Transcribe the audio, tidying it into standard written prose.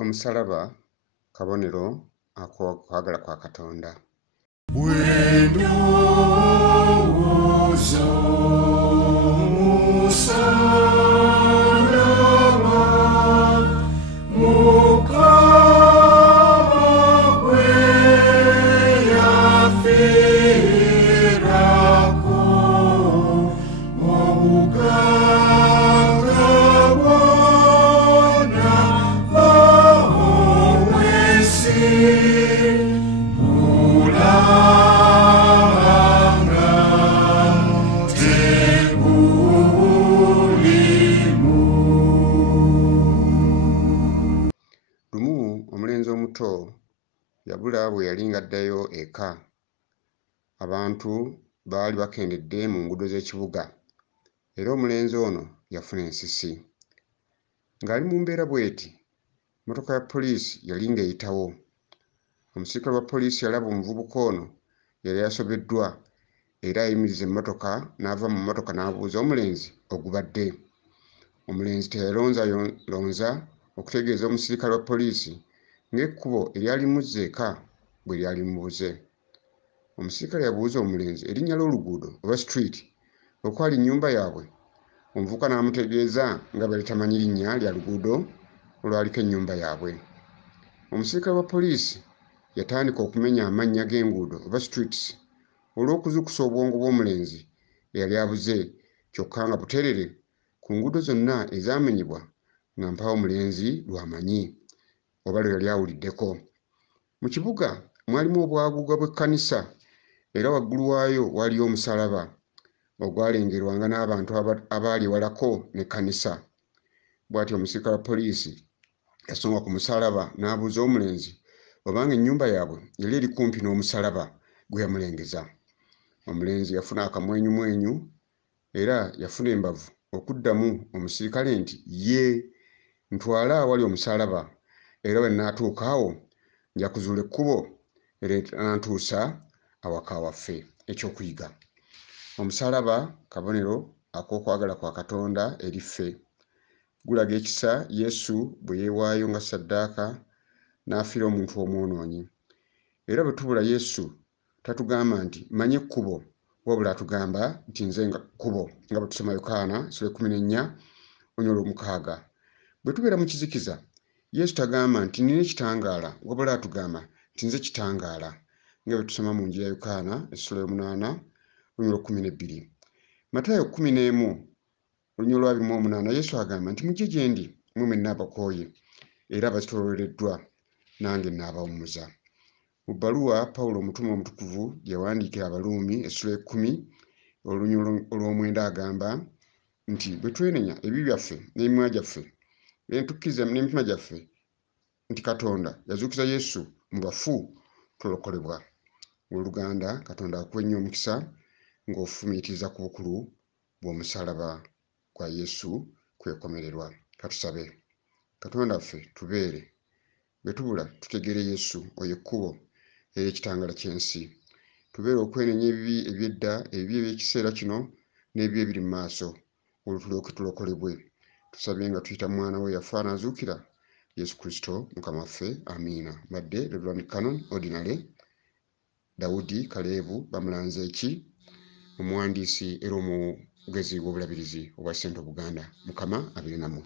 Omusalaba kabonero akwagala kwa Katonda. Omulenzi omuto yabula bwe yali ng'addayo eka. Abantu baali bakendedde mu nguudo z'ekibuga era omulenzi ono yafuna ensisi. Ng'ali mu mbeera bw'eti, mmotoka ya poliisi yali ng'eyitawo. Omusirikale wa poliisi yalaba omuvubuka ono yali asobeddwa era ayimiriza emmotoka n'ava mu mmotoka n'abuuza omulenzi ogubadde. Omulenzi teyalonzalonza okutegeeza omusirikale wa poliisi ng'ekkubo eryalimuza eka bwe lyali limubuze. Omusirikale yabuuza omulenzi erinnya ly'oluguudo oba street okwali nnyumba yaabwe. Omuvubuka n'amutegeeza nga bali tamanyi linnya lya luguudo olwaliko ennyumba yaabwe. Omusirikale wa poliisi yatandika okumenya amannya g'enguudo oba streets olw'okuzuukusa obwongo bw'omulenzi eyali abuze, kyokka nga buteerere ku nguudo zonna ezaamenyebwa nga mpawo omulenzi lw'amanyi oba lwe yali awuliddeko. Mu kibuga mwalimu obwaguuga bw'ekkanisa era waggulu waayo waaliyo omusalaba ogwalengerwanga n'abantu abaali ewalako n'ekkanisa. Bw'atyo omusirikale wa poliisi yasonga ku musalaba n'abuuza omulenzi obanga ennyumba yaabwe yali eri kumpi n'omusalaba gwe yamulengeza. Omulenzi yafuna akamwenyumwenyu era yafuna embavu okuddamu omusirikale nti ntwala awali omusalaba era bwe nnaatuuka awo nja kuzuula ekkubo era nantuusa awaka waffe. Ekyokuyiga: omusalaba kabonero ak'okwagala kwa Katonda eri ffe. Gulaga ekisa Yesu bwe yeewaayo nga ssaddaaka n'afiira omuntu omwonoonyi. Era bwe tubula Yesu tatugamba nti manye ekkubo, wabula atugamba nti nze nga kkubo, nga bwe tusoma Yokaana 14:6. Bwe tubeera mu kizikiza Yesu tagamba nti nina ekitangaala, wabula atugamba nti nze kitangaala, nga bwe tusoma mu Njiri ya Yokaana 8:12. Matayo 11:28 Yesu agamba nti mujje gye ndi mmwe mwenna abakooye era abazitoololeddwa, nange nnaabawummuza. Mu bbaluwa Pawulo omutume omutukuvu gye yawandiikira Abaruumi 10:9 agamba nti bwe twenenya ebibi byaffe n'emimwa gyaffe ne tukkiriza n'emitima gyaffe nti Katonda yazuukiza Yesu mu bafu, tulokolebwa. Oluganda Katonda akuwe nnyo omukisa ng'ofumiitiriza ku bukulu bw'omusalaba gwa Yesu kwekomererwa. Katusabe. Katonda waffe tubeere, bwe tubula tutegeere Yesu oyo ekkubo era ekitangaala ky'ensi. Tubeere okwenenya ebibi eby'edda, ebibi eby'ekiseera kino n'ebibi ebiri mu maaso, olwo tulyoke tulokolebwe. Tusabye nga tuyita mu mwana we yafa n'azuukira, Yesu Kristo Mukama waffe. Amiina. Badde Reverend Canon Ordinary Daudi Kaleebu Bamulanzeeki, omuwandiisi era omugezi w'obulabirizi obwa Ssente Buganda. Mukama abeere nammwe.